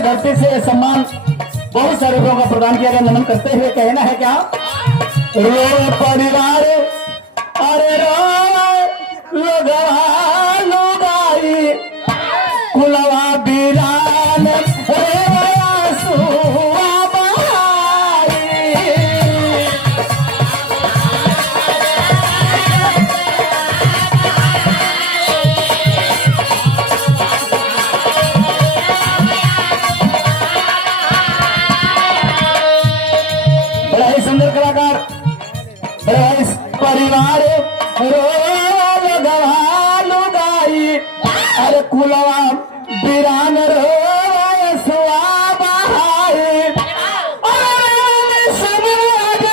की धरती से यह सम्मान बहुत सारे लोगों का प्रदान किया गया। नमन करते हुए कहना है क्या, रो परिवार अरे रो लोगवा लुगाई कुलवा बीरान रे आंसुआ बहाई। बड़ा ही सुंदर कलाकार, बड़ा ही परिवार रो लगवा लुगाई अरे कुलवा बीरान रो आंसुआ बहाई। अरे समराज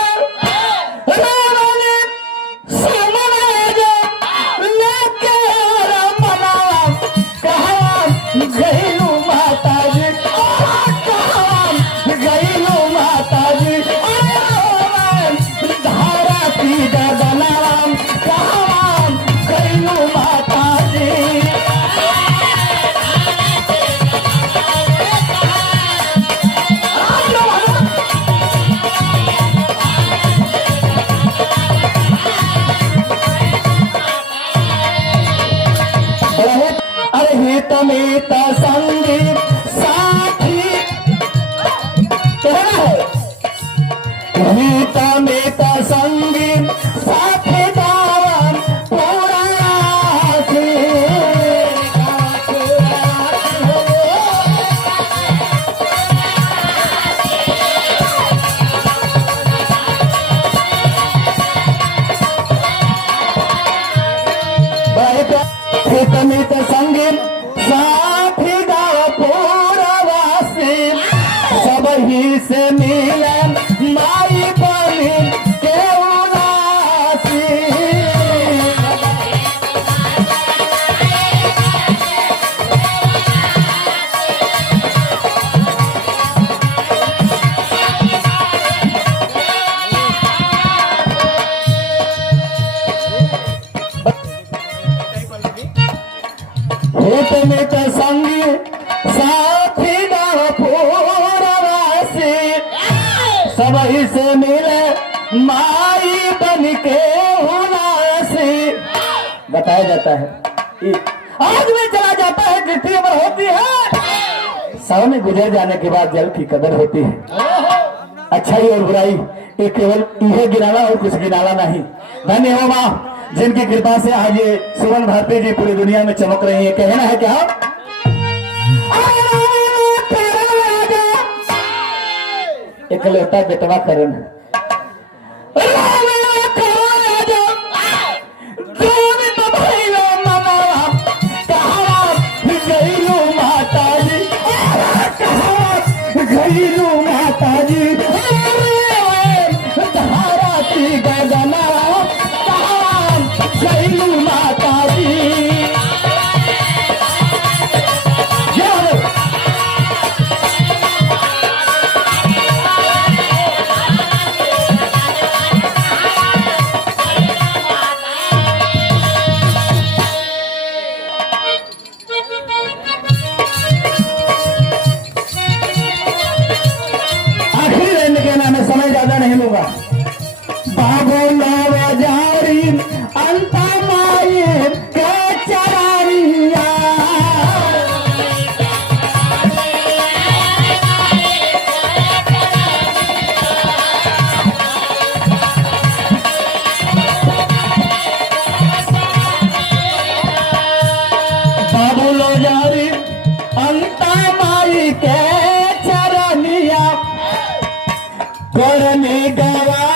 समराज लेके रमना कहाँ गईलू माताजी, कहाँ गईलू माताजी। धारा की गगनाम कहाँ गईलू माताजी। अरे हित मित संगी साथी कहना है, हित मित संगी साथी दावन पूरा राखी। हित मित संगी साथी गाँव पूरवासी सब ही से मिलन माई बनी के उदासी। हित मित संगी साथी गाँव पूरवासी सब ही से मिले माई बन के उदासी। बताया जाता है आज में चला जाता है चिट्ठी अमर होती है, समय गुजर जाने के बाद जल की कदर होती है। अच्छाई और बुराई ये केवल यह गिनाला और कुछ गिनाला नहीं। धन्य हो माँ जिनकी कृपा से आज ये सुवर्ण भारती जी पूरी दुनिया में चमक रही है। कहना है क्या, एक लोटा बेटवा करन घरेलू माताजी धारा की गगना घरेलू माताजी। समय ज्यादा नहीं लूंगा। बाबू लावा जारी अंता माई के चरारिया बाबू लो जारी अंता माई के चरानिया करने गवा